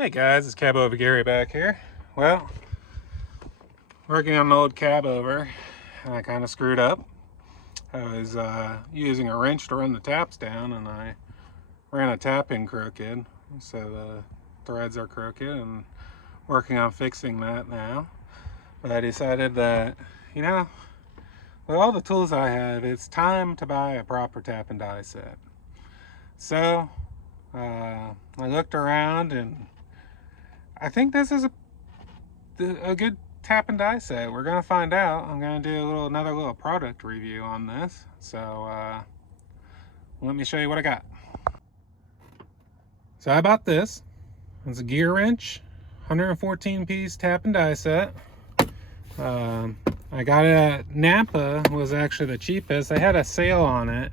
Hey guys, it's Cab Over Gary back here. Well, working on an old cab over, and I kind of screwed up. I was using a wrench to run the taps down, and I ran a tap in crooked, so the threads are crooked, and working on fixing that now. But I decided that, you know, with all the tools I have, it's time to buy a proper tap and die set. So I looked around, and I think this is a good tap and die set. We're gonna find out. I'm gonna do another little product review on this. So let me show you what I got. So I bought this. It's a gear wrench, 114 piece tap and die set. I got it at Napa. Was actually the cheapest. They had a sale on it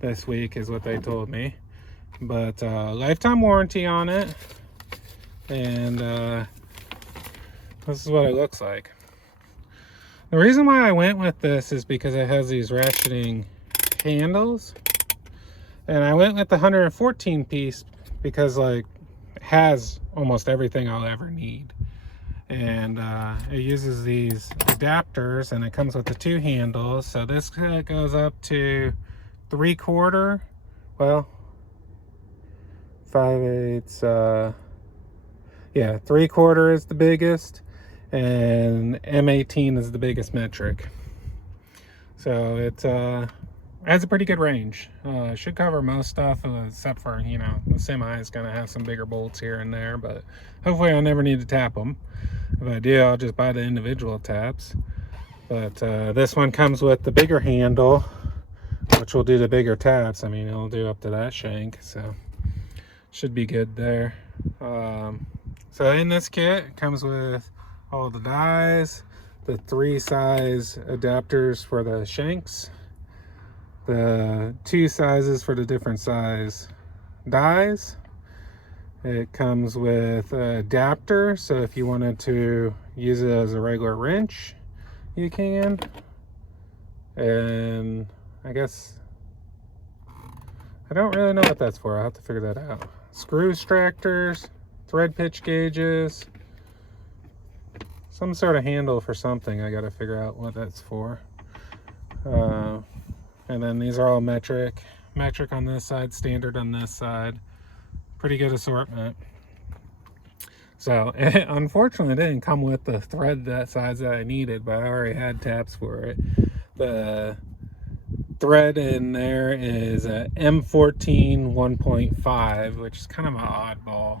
this week, is what they told me. But lifetime warranty on it, and this is what it looks like. The reason why I went with this is because it has these ratcheting handles, and I went with the 114 piece because like it has almost everything I'll ever need. And it uses these adapters, and it comes with the two handles. So this goes up to 3/4, well, 5/8, yeah, 3/4 is the biggest, and M18 is the biggest metric. So it has a pretty good range. Should cover most stuff except for, you know, the semi is going to have some bigger bolts here and there, but hopefully I'll never need to tap them. If I do, I'll just buy the individual taps. But this one comes with the bigger handle, which will do the bigger taps. I mean, it'll do up to that shank, so should be good there. So in this kit, it comes with all the dies, the 3 size adapters for the shanks, the 2 sizes for the different size dies. It comes with an adapter, so if you wanted to use it as a regular wrench, you can. And I guess, I don't really know what that's for. I'll have to figure that out. Screw extractors, thread pitch gauges, some sort of handle for something. I got to figure out what that's for. And then these are all metric on this side, standard on this side. Pretty good assortment. So it unfortunately didn't come with the thread that size that I needed, but I already had taps for it. The thread in there is a M14 1.5, which is kind of an oddball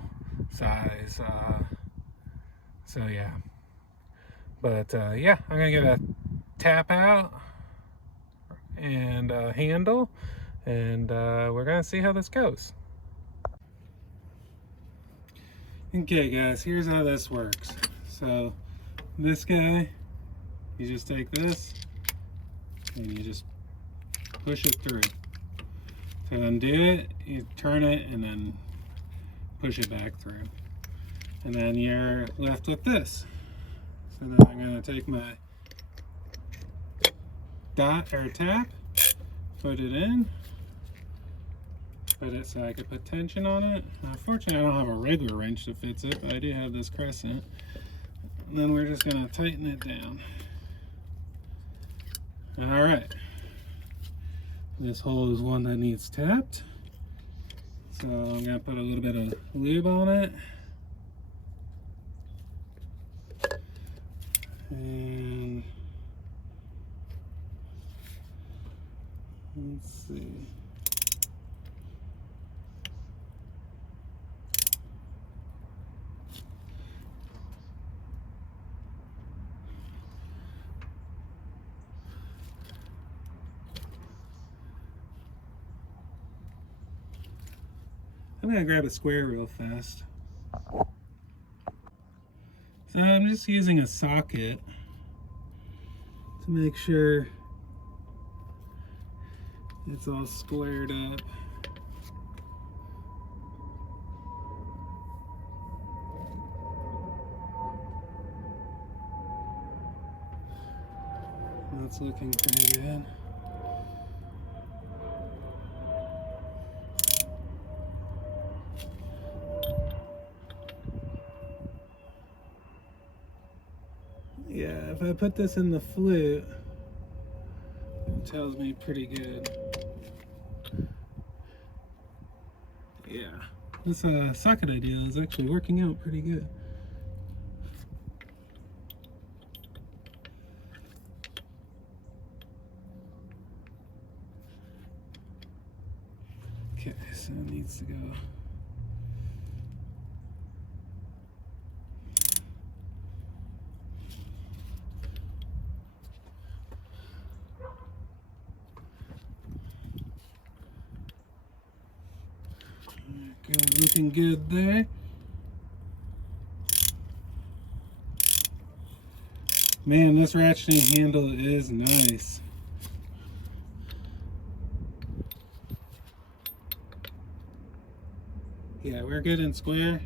size. So yeah, but yeah, I'm gonna get a tap out and a handle, and we're gonna see how this goes. Okay guys, here's how this works. So this guy, you just take this and you just push it through. To undo it, you turn it and then push it back through. And then you're left with this. So then I'm going to take my dot or tap, put it in, put it so I could put tension on it. Unfortunately, I don't have a regular wrench that fits it, but I do have this crescent. And then we're just going to tighten it down. All right. This hole is one that needs tapped. So I'm going to put a little bit of lube on it. And let's see. I'm gonna grab a square real fast. So I'm just using a socket to make sure it's all squared up. That's looking pretty good. if I put this in the flute, it tells me pretty good. Yeah, this socket idea is actually working out pretty good. Okay, so it needs to go. Good, looking good there. Man, this ratcheting handle is nice. Yeah, we're good and square.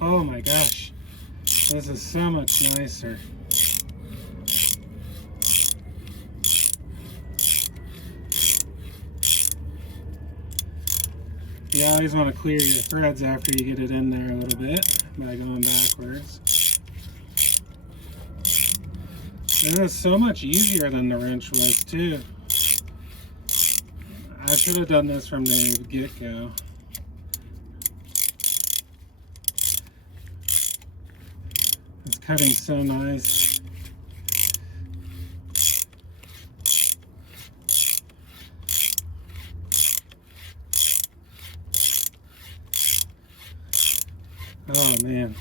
Oh my gosh, this is so much nicer. You always want to clear your threads after you get it in there a little bit by going backwards. It is so much easier than the wrench was too. I should have done this from the get-go. It's cutting so nice. Oh man,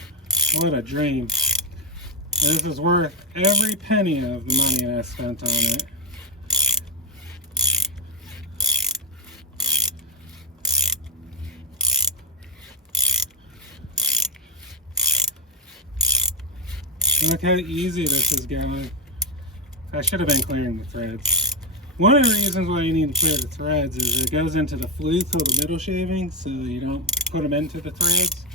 what a dream. This is worth every penny of the money I spent on it. Look how easy this is going. I should have been clearing the threads. One of the reasons why you need to clear the threads is it goes into the flute of the middle shaving, so you don't put them into the threads.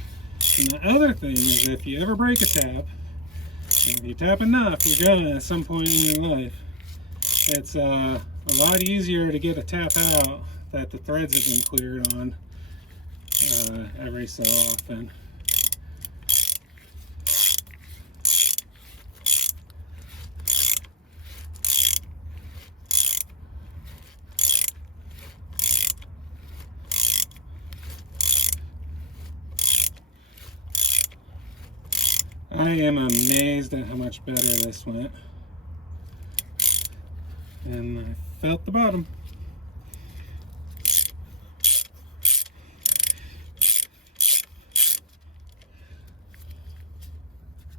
And the other thing is, if you ever break a tap, and if you tap enough, you're gonna at some point in your life. It's a lot easier to get a tap out that the threads have been cleared on every so often. I am amazed at how much better this went. And I felt the bottom.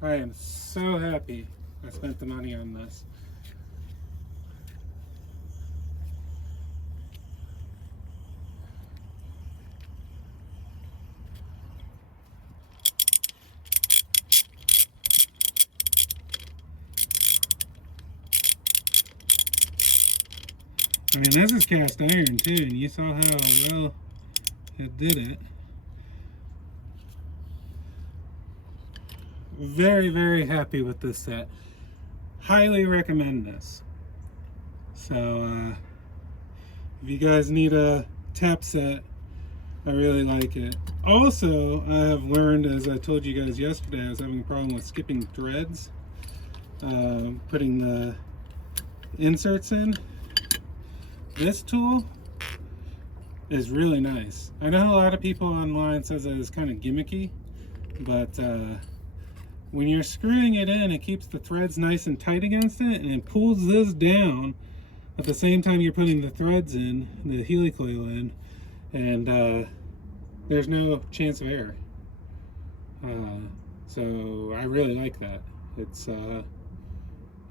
I am so happy I spent the money on this. I mean, this is cast iron too, and you saw how well it did it. Very, very happy with this set. Highly recommend this. So, if you guys need a tap set, I really like it. Also, I have learned, as I told you guys yesterday, I was having a problem with skipping threads, putting the inserts in. This tool is really nice. I know a lot of people online says that it's kind of gimmicky, but when you're screwing it in, it keeps the threads nice and tight against it, and it pulls this down at the same time you're putting the threads in, the helicoil in, and there's no chance of error. So I really like that. It's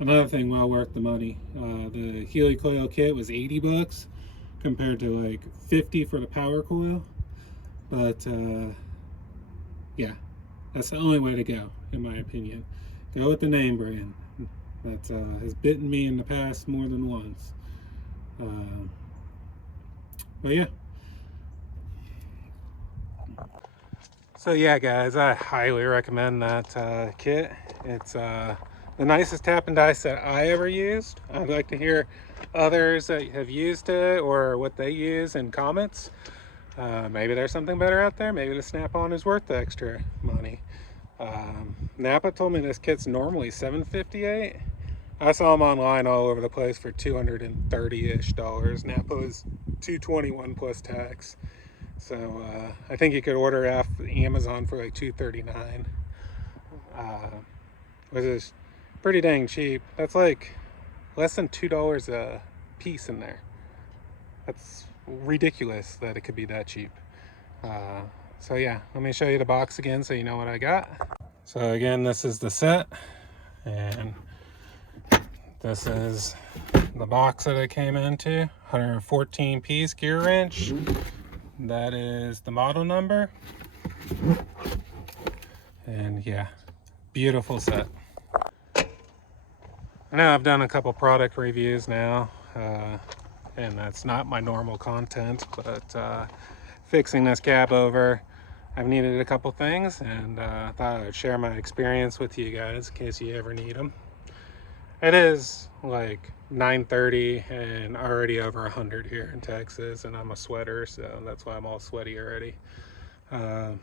another thing well worth the money. The helicoil kit was 80 bucks compared to like 50 for the power coil. But yeah, that's the only way to go, in my opinion. Go with the name brand. That has bitten me in the past more than once. But yeah. So yeah, guys, I highly recommend that kit. It's the nicest tap and die set I ever used. I'd like to hear others that have used it or what they use in comments. Maybe there's something better out there. Maybe the Snap-on is worth the extra money. Napa told me this kit's normally $758. I saw them online all over the place for $230-ish. Napa is $221 plus tax. So I think you could order off Amazon for like $239, which is pretty dang cheap. That's like less than $2 a piece in there. That's ridiculous that it could be that cheap. So yeah, let me show you the box again so you know what I got. So again, this is the set, and this is the box that it came into. 114 piece gear wrench. That is the model number. And yeah, beautiful set. I know I've done a couple product reviews now, and that's not my normal content, but fixing this cab over, I've needed a couple things, and thought I would share my experience with you guys in case you ever need them. It is like 9:30 and already over 100 here in Texas, and I'm a sweater, so that's why I'm all sweaty already. But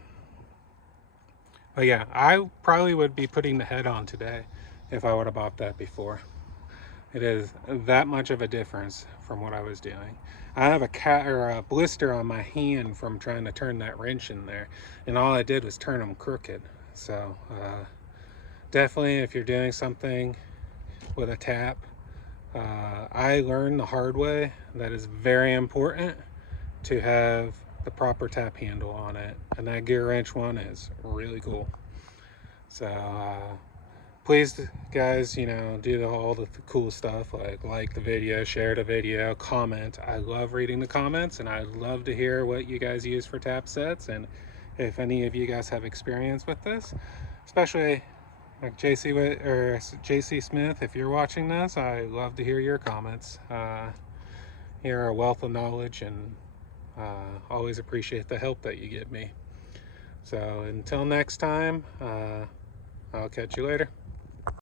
yeah, I probably would be putting the head on today if I would have bought that before. It is that much of a difference from what I was doing. I have a blister on my hand from trying to turn that wrench in there, and all I did was turn them crooked. So definitely, if you're doing something with a tap, I learned the hard way that is very important to have the proper tap handle on it, and that gear wrench one is really cool. So please guys, you know, do all the cool stuff, like the video, share the video, comment. I love reading the comments, and I love to hear what you guys use for tap sets, and if any of you guys have experience with this, especially like JC Smith, if you're watching this, I love to hear your comments. You're a wealth of knowledge, and always appreciate the help that you give me. So until next time, I'll catch you later.